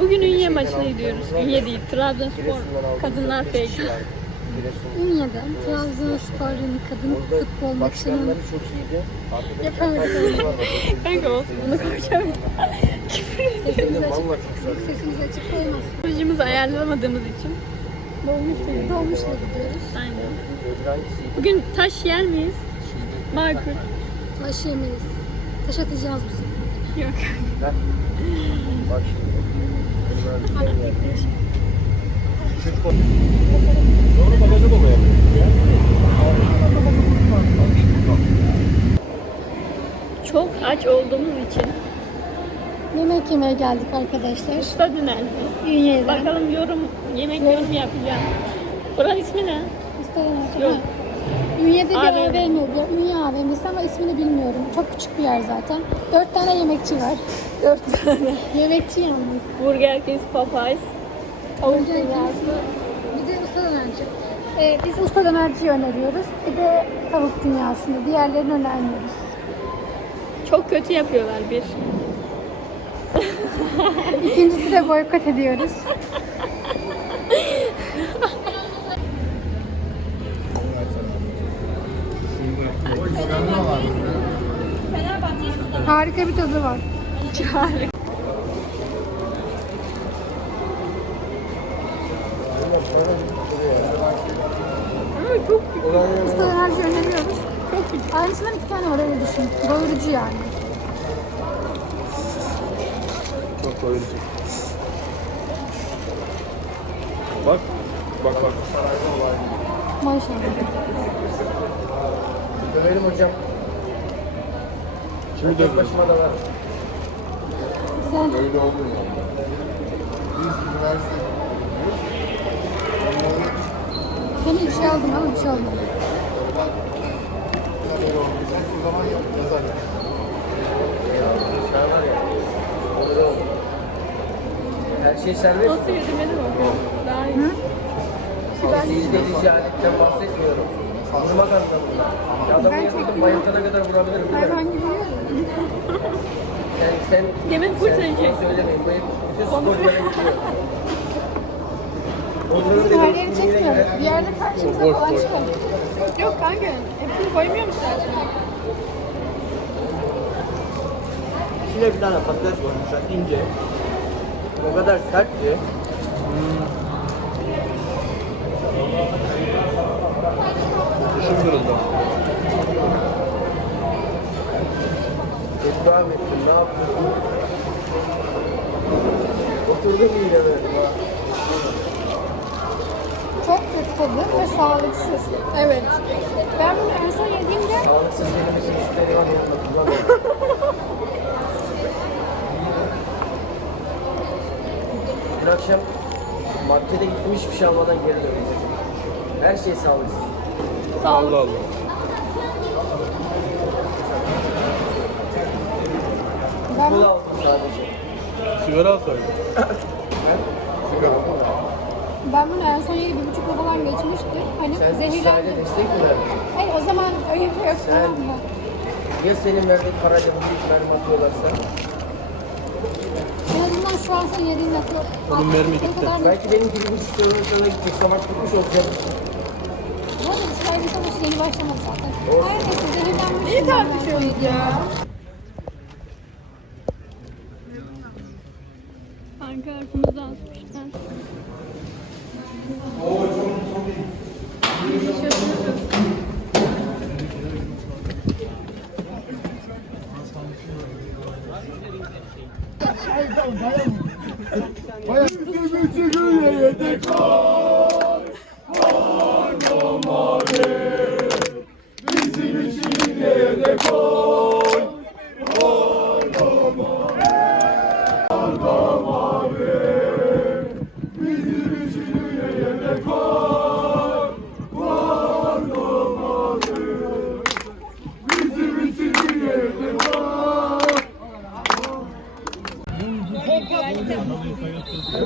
Bugün Ünye maçına gidiyoruz. Ünye değil, Trabzonspor Kadınlar FK. Ünye'de Trabzonspor'un kadın futbol maçının. Yapamadık. Kanka olsun bunu koyacağım. sesimizi açık, sesimizi açık koymaz. Projemizi ayarlamadığımız için. Dolmuşla Dolmuşla gidiyoruz. Aynen. Bugün taş yer miyiz? Makul. Taş yemeyiz. Taş atacağız biz. Yok. Bak şimdi. Bagaja. Çok aç olduğumuz için Yemek yemeye geldik arkadaşlar. usta döner. Ünye'den. Bakalım yorum, yemek yorum yapacağım. Buranın ismi ne? İstedim. Yok. Ünye'de bir AVM. Oluyor. Ünye AVM'si ama ismini bilmiyorum. Çok küçük bir yer zaten. Dört tane yemekçi var. Dört tane. Yemekçi yalnız. Burger King, Popeyes. Burger King. Bir de usta dönerci. Ee, biz usta dönerciyi öneriyoruz. Bir de tavuk dünyasını. Diğerlerini önermiyoruz. Çok kötü yapıyorlar bir. İkincisi de boykot ediyoruz. Harika bir tadı var. Ama çok Usta dönerci öneriyoruz. Çok küçük. Aynısından iki tane var öyle düşün. Doyurucu yani. Çok doyurucu. Bak. Bak bak. Maşallah. Döverim hocam. Kimi dövüyorsun? başıma da var. Sen Öyle oluyor yani. Biz üniversite seni işe aldım ama bir şey olmadı. o. Her şey serbest. nasıl yürümeli mi? Daha iyi. Sizde ticaretten bahsetmiyorum. Vurmak anlamında. Ya Adamı Ben çektim. bayıltana kadar vurabilirim. Hayvan gibi yiyorum. Sen, sen, Yemek senecek. söylemeyin. Hep bütün sporculara gidiyor. Onların her yeri kimliğine çekmiyorum. göre- Bir yerde karşımıza falan çıkar. Yok kanka. Hepsini koymuyormuşlar. İçine bir tane patates koymuşlar ince. O kadar sert ki. Dışım kırıldı. Devam ettim. Ne yaptın? Oturdum yine böyle. Çok kötü tadı ve sağlıksız. Evet. Ben bunu en son yediğimde Sağlıksız kelimesi müşteri var yanında kullanmıyorum. Dün akşam markete gittim hiçbir şey almadan geri döndüm. Her şey sağlıksız. Sağ ol. Allah Allah. ben Kola aldım sadece. Sigara alsaydın. Ben, Sigara. Ben bunu en son yedi bir buçuk falan geçmişti. Hani sen zehirlendim. destek mi verdin? Hayır o zaman öyle bir şey yok Sen- tamam mı? Ya senin verdiğin parayla bu büyük mermi atıyorlarsa? En azından şu an sen yediğin yok. Onun mermi gitti. Belki benim gibi bir sene sonra gidecek savaş bitmiş olacak. Bu arada İsrail Savaşı yeni başlamadı zaten. Her neyse zehirlenmiş. İyi tartışıyoruz ya. Kanka arkamızda asmışlar.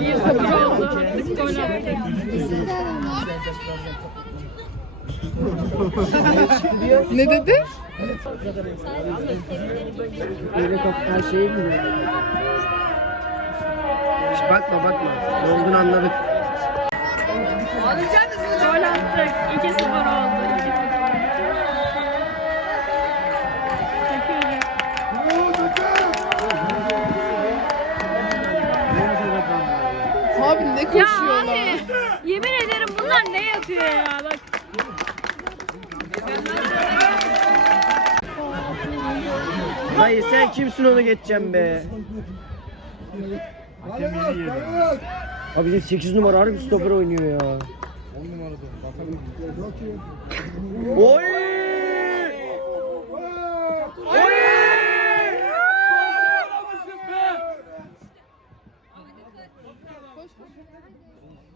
Bir sıfır oldu. Biz gol attık. Ne dedi? Her şeyi biliyor. bakma bakma. Ne olduğunu anladık. Gol attık. 2-0 oldu. Sen kimsin onu geçeceğim be. Abi bizim 8 numara harbi stoper oynuyor ya. 10 numarada. Oy!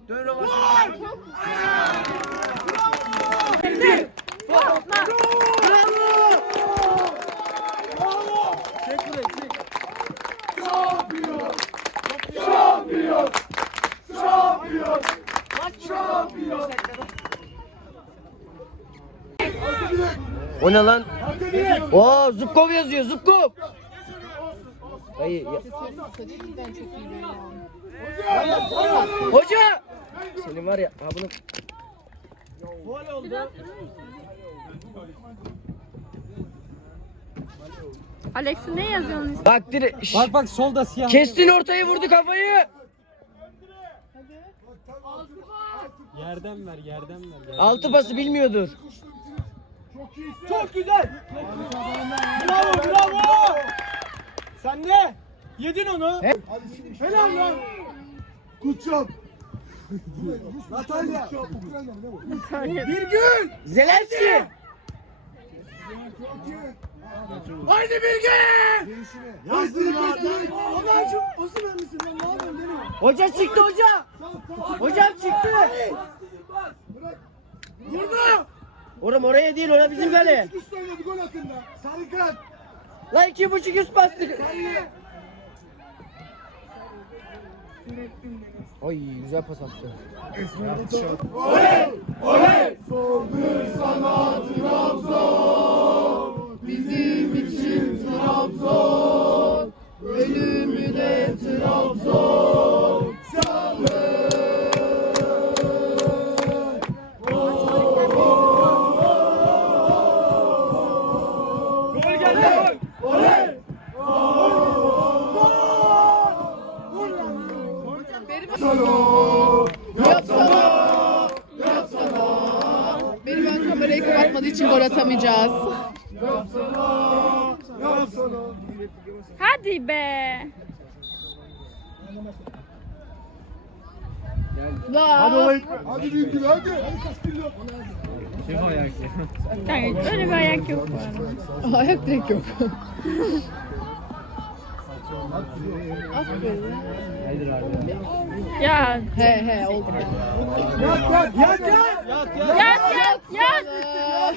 Dön Ramazan. Çek burayı çek. O ne lan? Oo Zubkov yazıyor Zubkov. Dayı ya. Hoca! Senin var ya ha bunu Alex'in ne yazıyorsun? bak dire Bak bak solda siyah. Kestin ortayı vurdu kafayı. Yerden ver, yerden ver. Yerden. Altı pası bilmiyordur. Çok güzel. Bravo bravo. Sen ne? Yedin onu. Helal lan. Kutçam. Natalya. Bir gün. Zelenski. Haydi bir gün. Yazdın artık. Allah'cım o sıra mısın lan? Ne yapıyorsun benim? Hoca çıktı hoca. Hocam çıktı. Burada. Oğlum oraya değil oraya bizim kale. Üst oynadı gol atında. Sarı kart. Lan iki buçuk üst bastı. Ay güzel pas attı. Bizim için Trabzon, ölümüne Trabzon. Gol atamayacağız. Hadi be. La. Hadi büyük gün hadi. Kanka öyle bir ayak yok. Ayak direkt yok. Aferin. Ya He he oldu. Yat yat yat yat. yat yat yat.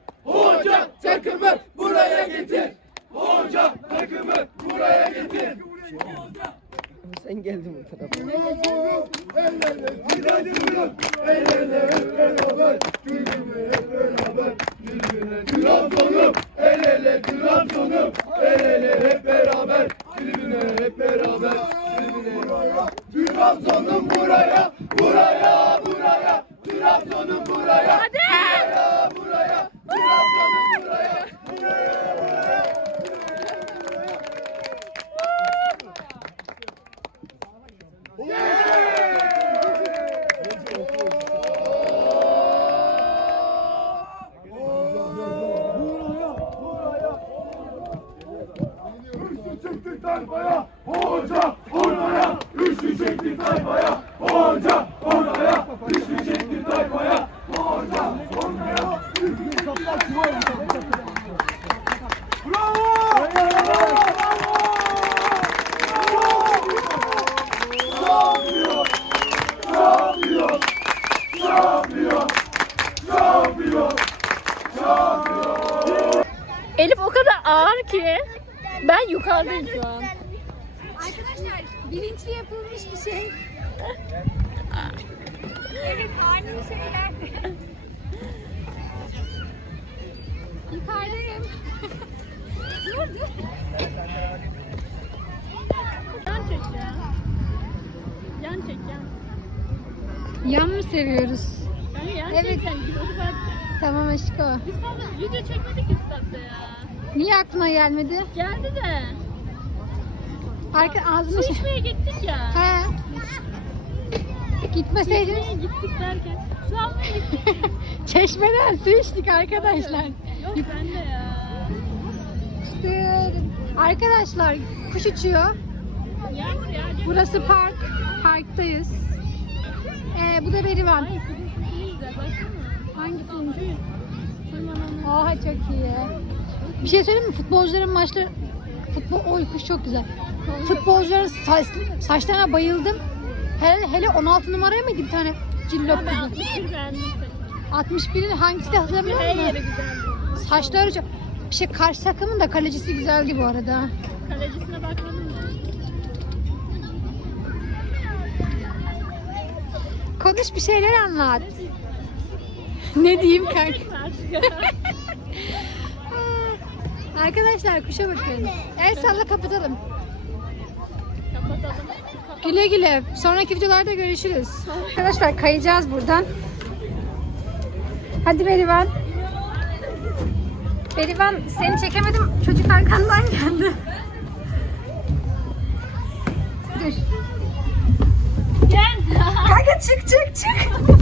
Sen geldin bu tarafa. Çektik tayfaya. Hoca oraya. Üçlü çektik tayfaya. Hoca oraya. Üçlü çektik tayfaya. Hoca oraya. Elif o kadar ağır ki ben yukarıdayım şu an. Arkadaşlar bilinçli yapılmış bir şey. evet ani şeyler. Yukarıdayım. gördü. Yan çek ya. Yan çek yan. Yan mı seviyoruz? Yani yan Evet. çek yani. Biz o kadar... Tamam aşko. Biz fazla video çekmedik ki statta ya. Niye aklına gelmedi? Geldi de. Arka ağzına Su şey. içmeye gittik ya. He. Gitmeseydiniz İçmeye gittik derken. Su almaya gittik. çeşmeden su içtik arkadaşlar. Yok ben de ya. Arkadaşlar kuş uçuyor. Yağmur ya. Burası park. Parktayız. Ee, bu da Berivan. Ay. Hangi film? Oha çok iyi. Bir şey söyleyeyim mi? Futbolcuların maçları... Futbol... Oy kuş çok güzel. Futbolcuların saç, saçlarına bayıldım. Hele, hele 16 numaraya mıydı bir tane cillop kızı? 61 beğendim seni. 61'in hangisi de hatırlamıyor Her musun? yeri güzeldi. Saçları çok... Bir şey karşı takımın da kalecisi güzeldi bu arada. Kalecisine bakmadın mı? Konuş bir şeyler anlat. ne diyeyim kanka? Arkadaşlar kuşa bakın. El salla kapatalım. Kapatalım. Güle güle. Sonraki videolarda görüşürüz. Arkadaşlar kayacağız buradan. Hadi Berivan. Berivan seni çekemedim. Çocuk arkandan geldi. Dur. Gel. Kanka çık çık çık.